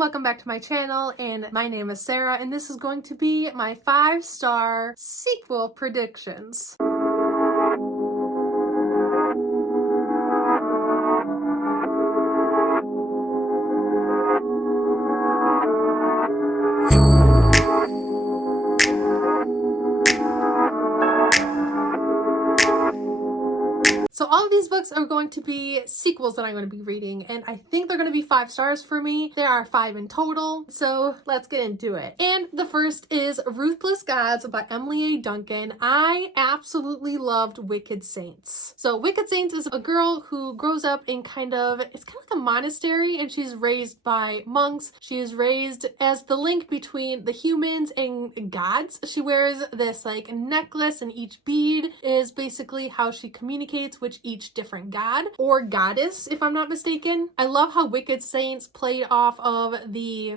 welcome back to my channel, and my name is Sarah, and this is going to be my 5-star sequel predictions. So all of these books are going to be sequels that I'm going to be reading, and I think they're going to be 5 stars for me. There are 5 in total, so let's get into it. And the first is Ruthless Gods by Emily A. Duncan. I absolutely loved Wicked Saints. So Wicked Saints is a girl who grows up in it's kind of like a monastery, and she's raised by monks. She is raised as the link between the humans and gods. She wears this like necklace, and each bead is basically how she communicates with each different god or goddess, if I'm not mistaken. I love how Wicked Saints played off of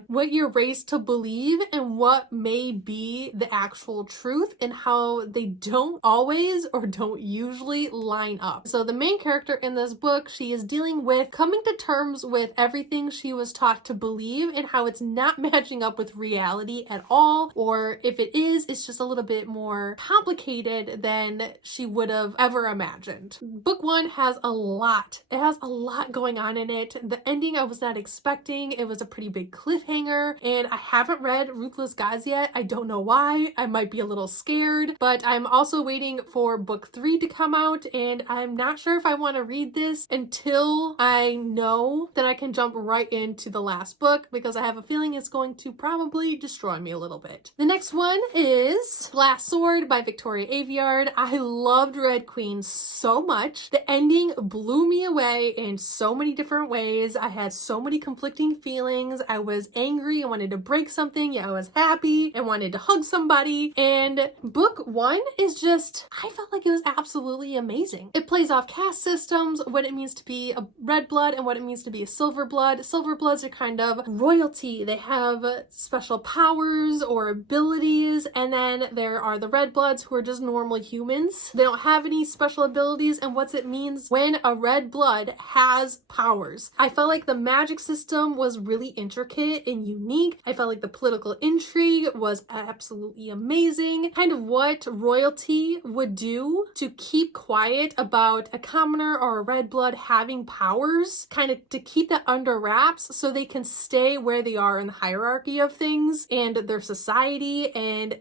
what you're raised to believe and what may be the actual truth, and how they don't always or don't usually line up. So the main character in this book, she is dealing with coming to terms with everything she was taught to believe and how it's not matching up with reality at all, or if it is, it's just a little bit more complicated than she would have ever imagined. Book 1 has a lot. It has a lot going on in it. The ending I was not expecting. It was a pretty big cliffhanger, and I haven't read Ruthless Gods yet. I don't know why. I might be a little scared, but I'm also waiting for book 3 to come out, and I'm not sure if I want to read this until I know that I can jump right into the last book, because I have a feeling it's going to probably destroy me a little bit. The next one is Glass Sword by Victoria Aveyard. I loved Red Queen so much. The ending blew me away in so many different ways. I had so many conflicting feelings. I was angry, I wanted to break something, I was happy, I wanted to hug somebody. And book 1 is just, I felt like it was absolutely amazing. It plays off caste systems, what it means to be a red blood and what it means to be a silver blood. Silver bloods are kind of royalty. They have special powers or abilities, and then there are the red bloods who are just normal humans. They don't have any special abilities, and what it means when a red blood has powers. I felt like the magic system was really intricate and unique. I felt like the political intrigue was absolutely amazing. Kind of what royalty would do to keep quiet about a commoner or a red blood having powers, kind of to keep that under wraps so they can stay where they are in the hierarchy of things and their society. And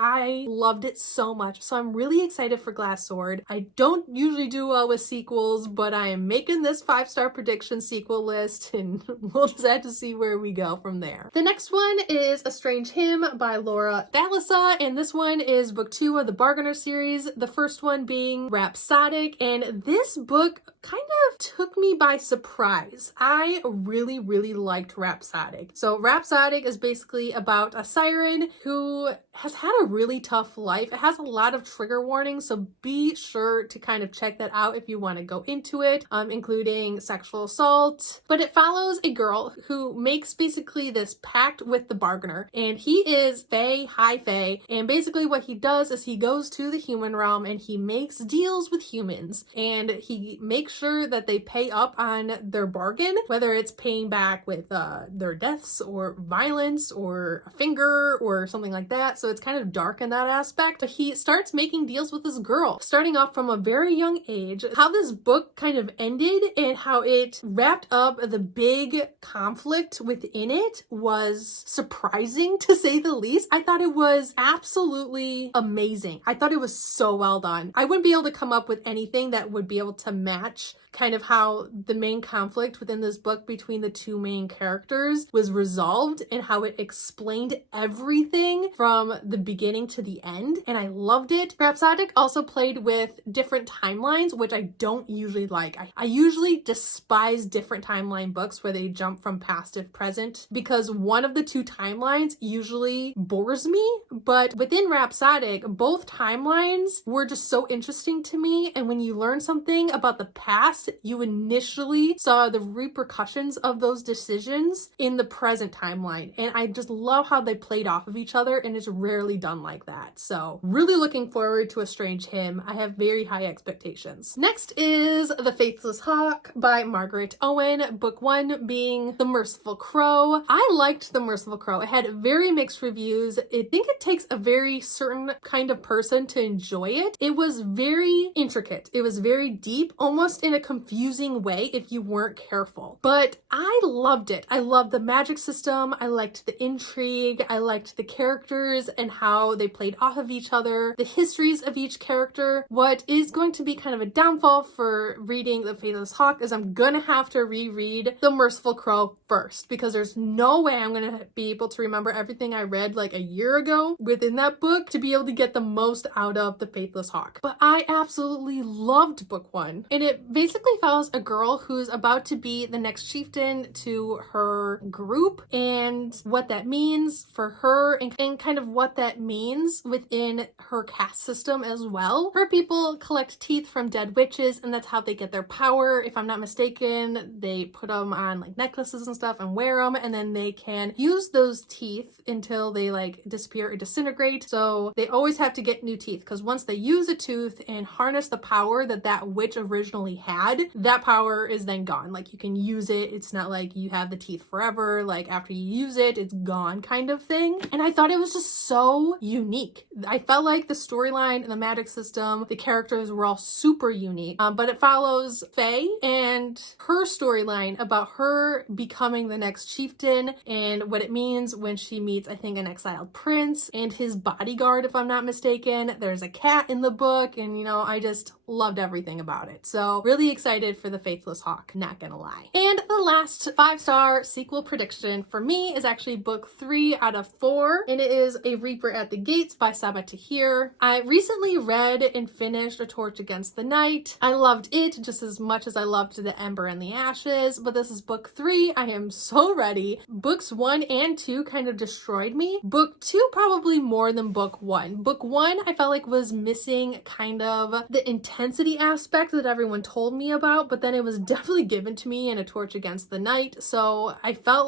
I loved it so much. So I'm really excited for Glass Sword. I don't usually do well with sequels, but I am making this 5-star prediction sequel list, and we'll just have to see where we go from there. The next one is A Strange Hymn by Laura Thalissa, and this one is book 2 of the Bargainer series, the first one being Rhapsodic, and this book kind of took me by surprise. I really liked Rhapsodic. So Rhapsodic is basically about a siren who has had a really tough life. It has a lot of trigger warnings, so be sure to kind of check that out if you want to go into it, including sexual assault. But it follows a girl who makes basically this pact with the bargainer, and he is high fae, and basically what he does is he goes to the human realm and he makes deals with humans, and he makes sure that they pay up on their bargain, whether it's paying back with their deaths or violence or a finger or something like that. So it's kind of dark in that aspect. But he starts making deals with this girl, starting off from a very young age. How this book kind of ended and how it wrapped up the big conflict within it was surprising, to say the least. I thought it was absolutely amazing. I thought it was so well done. I wouldn't be able to come up with anything that would be able to match kind of how the main conflict within this book between the two main characters was resolved, and how it explained everything from the beginning to the end, and I loved it. Rhapsodic also played with different timelines, which I don't usually like. I usually despise different timeline books where they jump from past to present, because one of the two timelines usually bores me, but within Rhapsodic, both timelines were just so interesting to me, and when you learn something about the past, you initially saw the repercussions of those decisions in the present timeline. And I just love how they played off of each other, and it's rarely done like that. So really looking forward to A Strange Hymn. I have very high expectations. Next is The Faithless Hawk by Margaret Owen, book 1 being The Merciful Crow. I liked The Merciful Crow. It had very mixed reviews. I think it takes a very certain kind of person to enjoy it. It was very intricate. It was very deep, almost in a confusing way if you weren't careful. But I loved it. I loved the magic system. I liked the intrigue. I liked the characters and how they played off of each other, the histories of each character. What is going to be kind of a downfall for reading The Faithless Hawk is I'm gonna have to reread The Merciful Crow first, because there's no way I'm gonna be able to remember everything I read like a year ago within that book to be able to get the most out of The Faithless Hawk. But I absolutely loved book 1, and it basically follows a girl who's about to be the next chieftain to her group, and what that means for her, and kind of what that means within her caste system as well. Her people collect teeth from dead witches, and that's how they get their power. If I'm not mistaken, they put them on like necklaces and stuff and wear them, and then they can use those teeth until they like disappear or disintegrate. So they always have to get new teeth, because once they use a tooth and harness the power that that witch originally had, that power is then gone. Like you can use it. It's not like you have the teeth forever. Like after you use it, it's gone kind of thing. And I thought it was just so unique. I felt like the storyline and the magic system, the characters were all super unique. But it follows Faye and her storyline about her becoming the next chieftain and what it means when she meets, I think, an exiled prince and his bodyguard, if I'm not mistaken. There's a cat in the book, and you know, I just loved everything about it. So really excited for The Faithless Hawk, not gonna lie. And the last 5-star sequel prediction for me is actually book 3 out of 4, and it is A Reaper at the Gates by Sabaa Tahir. I recently read and finished A Torch Against the Night. I loved it just as much as I loved The Ember and the Ashes, but this is book 3. I am so ready. Books 1 and 2 kind of destroyed me. Book 2 probably more than book 1. Book 1 I felt like was missing kind of the intensity aspect that everyone told me about, but then it was definitely given to me in A Torch Against the Night. So I feel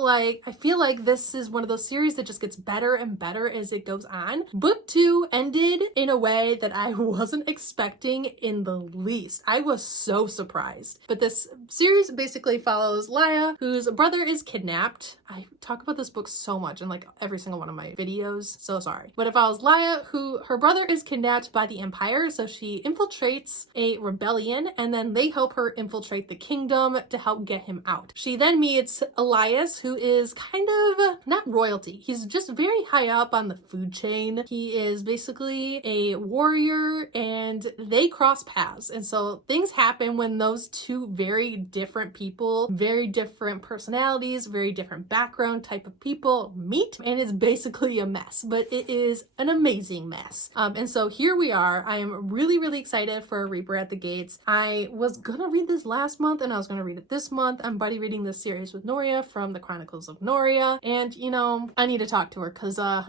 like this is one of those series that just gets better and better as it goes on. Book 2 ended in a way that I wasn't expecting in the least. I was so surprised. But this series basically follows Laya, whose brother is kidnapped. I talk about this book so much in like every single one of my videos, so sorry. But it follows Laya, who her brother is kidnapped by the Empire, so she infiltrates a rebellion, and then they help her infiltrate the kingdom to help get him out. She then meets Elias, who is kind of not royalty. He's just very high up on the food chain. He is basically a warrior, and they cross paths. And so things happen when those two very different people, very different personalities, very different background type of people meet, and it's basically a mess, but it is an amazing mess. And so here we are. I am really, really excited for A Reaper at the Gates. I was gonna read this last month, and I was gonna read it this month. I'm buddy reading this series with Noria from the Chronicles of Noria, and you know, I need to talk to her because I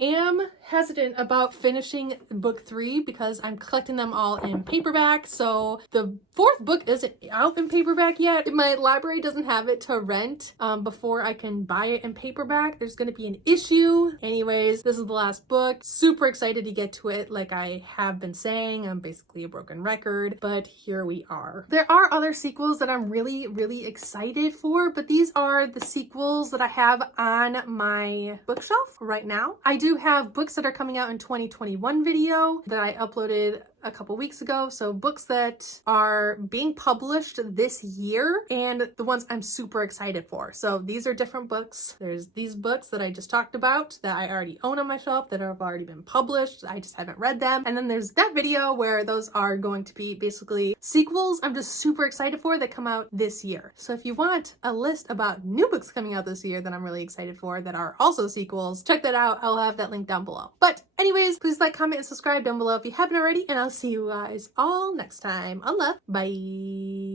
am hesitant about finishing book 3 because I'm collecting them all in paperback. So the 4th book isn't out in paperback yet. My library doesn't have it to rent before I can buy it in paperback. There's going to be an issue. Anyways, this is the last book. Super excited to get to it. Like I have been saying, I'm basically a broken record, but here we are. There are other sequels that I'm really, really excited for, but these are the sequels that I have on my bookshelf right now. I do have books that are coming out in 2021 video that I uploaded a couple weeks ago. So books that are being published this year and the ones I'm super excited for. So these are different books. There's these books that I just talked about that I already own on my shelf that have already been published. I just haven't read them. And then there's that video where those are going to be basically sequels I'm just super excited for that come out this year. So if you want a list about new books coming out this year that I'm really excited for that are also sequels, check that out. I'll have that link down below. But anyways, please like, comment, and subscribe down below if you haven't already, and I'll see you guys all next time on Love. Bye.